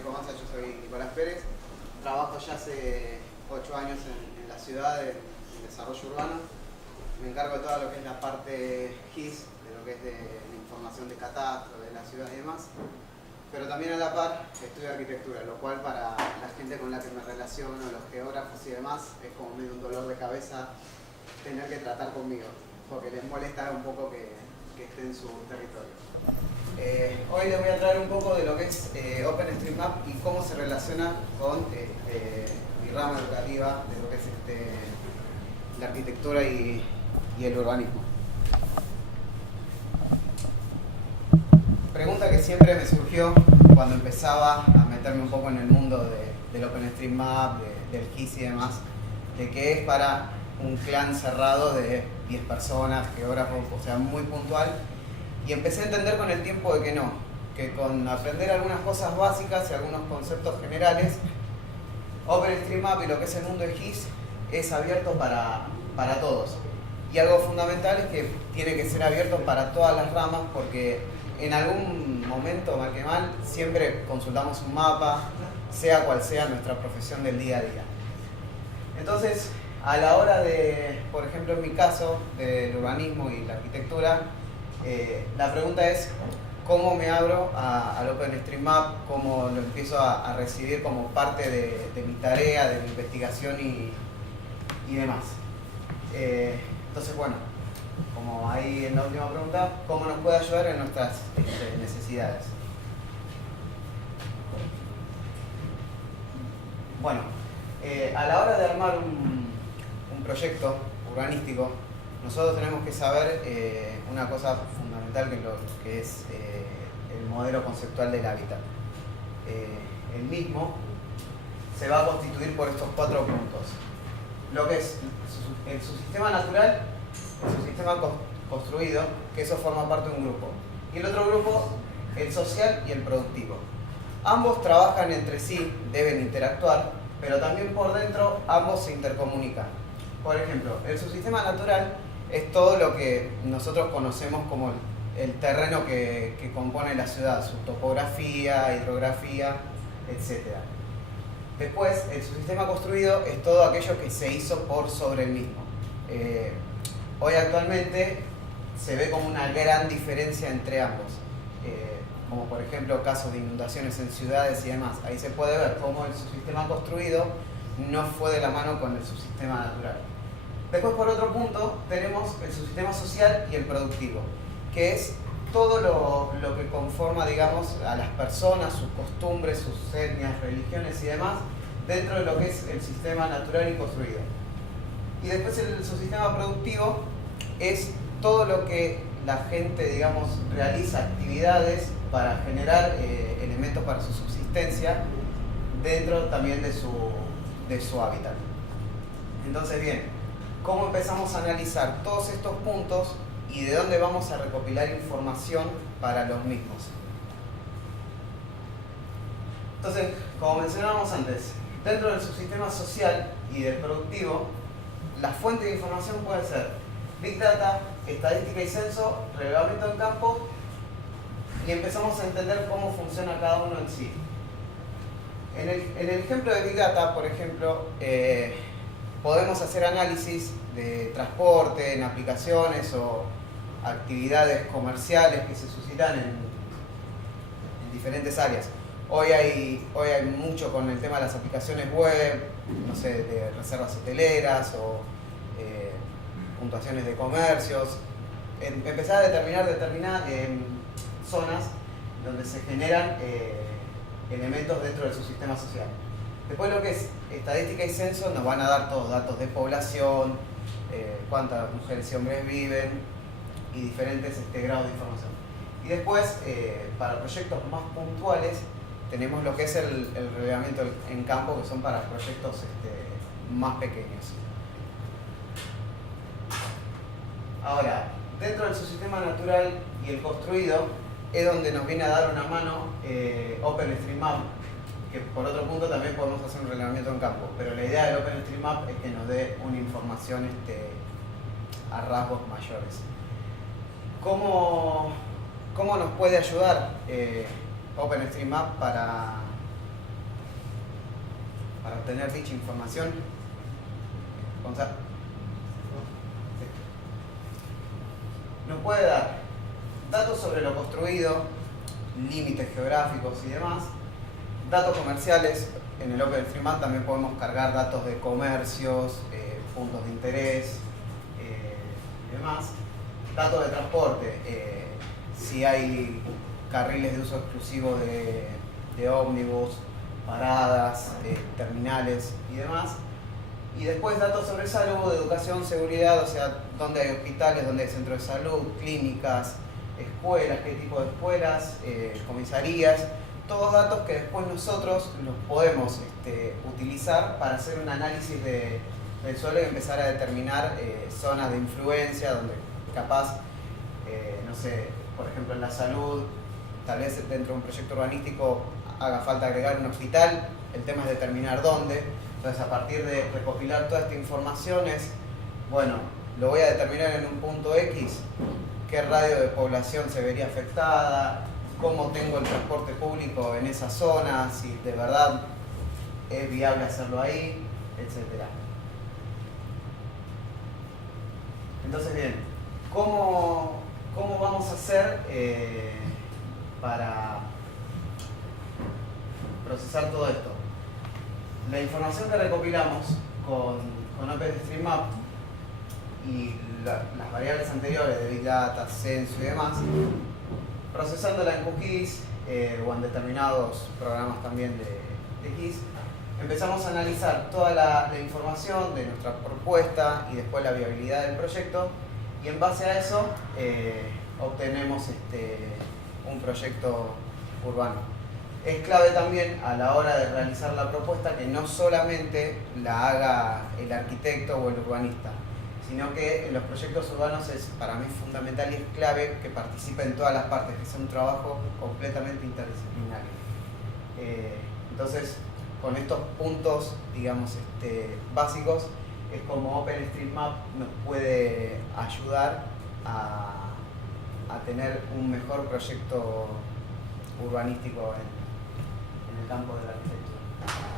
Comanza, yo soy Nicolás Pérez, trabajo ya hace 8 años en la ciudad en desarrollo urbano. Me encargo de todo lo que es la parte GIS, de lo que es de la información de catastro, de la ciudad y demás. Pero también a la par estudio arquitectura, lo cual para la gente con la que me relaciono, los geógrafos y demás, es como medio un dolor de cabeza tener que tratar conmigo, porque les molesta un poco que esté en su territorio. Hoy les voy a traer un poco de lo que es OpenStreetMap y cómo se relaciona con mi rama educativa de lo que es la arquitectura y el urbanismo. Pregunta que siempre me surgió cuando empezaba a meterme un poco en el mundo del OpenStreetMap, del GIS y demás, de que es para un clan cerrado de 10 personas, geógrafos, o sea, muy puntual. Y empecé a entender con el tiempo de que no, que con aprender algunas cosas básicas y algunos conceptos generales, OpenStreetMap y lo que es el mundo de GIS es abierto para todos. Y algo fundamental es que tiene que ser abierto para todas las ramas, porque en algún momento, mal que mal, siempre consultamos un mapa, sea cual sea nuestra profesión del día a día. Entonces, a la hora de, por ejemplo, en mi caso, del urbanismo y la arquitectura, la pregunta es cómo me abro al OpenStreetMap, cómo lo empiezo a recibir como parte de mi tarea, de mi investigación y demás. Entonces, bueno, como ahí en la última pregunta, ¿cómo nos puede ayudar en nuestras necesidades? Bueno, a la hora de armar un proyecto urbanístico, nosotros tenemos que saber una cosa fundamental que es el modelo conceptual del hábitat. El mismo se va a constituir por estos 4 puntos. Lo que es el subsistema natural, el subsistema construido, que eso forma parte de un grupo. Y el otro grupo, el social y el productivo. Ambos trabajan entre sí, deben interactuar, pero también por dentro ambos se intercomunican. Por ejemplo, el subsistema natural es todo lo que nosotros conocemos como el terreno que compone la ciudad, su topografía, hidrografía, etc. Después, el subsistema construido es todo aquello que se hizo por sobre el mismo. Hoy actualmente se ve como una gran diferencia entre ambos, como por ejemplo casos de inundaciones en ciudades y demás. Ahí se puede ver cómo el subsistema construido no fue de la mano con el subsistema natural. Después, por otro punto, tenemos el subsistema social y el productivo, que es todo lo que conforma, digamos, a las personas, sus costumbres, sus etnias, religiones y demás, dentro de lo que es el sistema natural y construido. Y después el subsistema productivo es todo lo que la gente, digamos, realiza actividades para generar elementos para su subsistencia dentro también de su hábitat. Entonces, bien, ¿cómo empezamos a analizar todos estos puntos y de dónde vamos a recopilar información para los mismos? Entonces, como mencionábamos antes, dentro del subsistema social y del productivo, la fuente de información puede ser Big Data, estadística y censo, relevamiento en campo, y empezamos a entender cómo funciona cada uno en sí. En el ejemplo de Big Data, por ejemplo, podemos hacer análisis de transporte en aplicaciones o actividades comerciales que se suscitan en diferentes áreas. Hoy hay mucho con el tema de las aplicaciones web, no sé, de reservas hoteleras o puntuaciones de comercios. Empezar a determinar zonas donde se generan elementos dentro de su sistema social. Después lo que es estadística y censo nos van a dar todos datos de población, cuántas mujeres y hombres viven y diferentes grados de información. Y después, para proyectos más puntuales, tenemos lo que es el relevamiento en campo, que son para proyectos más pequeños. Ahora, dentro del subsistema natural y el construido es donde nos viene a dar una mano OpenStreetMap, que por otro punto también podemos hacer un relevamiento en campo, pero la idea del OpenStreetMap es que nos dé una información a rasgos mayores. ¿Cómo nos puede ayudar OpenStreetMap para obtener dicha información. Gonzalo. Sí. Nos puede dar datos sobre lo construido, límites geográficos y demás, datos comerciales. En el OpenStreetMap también podemos cargar datos de comercios, puntos de interés y demás. Datos de transporte, si hay carriles de uso exclusivo de ómnibus, paradas, terminales y demás. Y después datos sobre salud, educación, seguridad, o sea, dónde hay hospitales, dónde hay centros de salud, clínicas, escuelas, qué tipo de escuelas, comisarías. Todos datos que después nosotros los podemos utilizar para hacer un análisis del suelo y empezar a determinar zonas de influencia donde capaz, no sé, por ejemplo en la salud, tal vez dentro de un proyecto urbanístico haga falta agregar un hospital, el tema es determinar dónde. Entonces a partir de recopilar toda esta información es, bueno, lo voy a determinar en un punto X, qué radio de población se vería afectada, cómo tengo el transporte público en esa zona, si de verdad es viable hacerlo ahí, etc. Entonces, bien, ¿cómo vamos a hacer para procesar todo esto? La información que recopilamos con OpenStreetMap y las variables anteriores de Big Data, censo y demás, procesándola en QGIS o en determinados programas también de GIS, empezamos a analizar toda la información de nuestra propuesta y después la viabilidad del proyecto, y en base a eso obtenemos un proyecto urbano. Es clave también a la hora de realizar la propuesta que no solamente la haga el arquitecto o el urbanista, sino que en los proyectos urbanos es para mí fundamental y es clave que participen todas las partes, que sea un trabajo completamente interdisciplinario. Entonces, con estos puntos, digamos, básicos, es como OpenStreetMap nos puede ayudar a tener un mejor proyecto urbanístico en el campo de la arquitectura.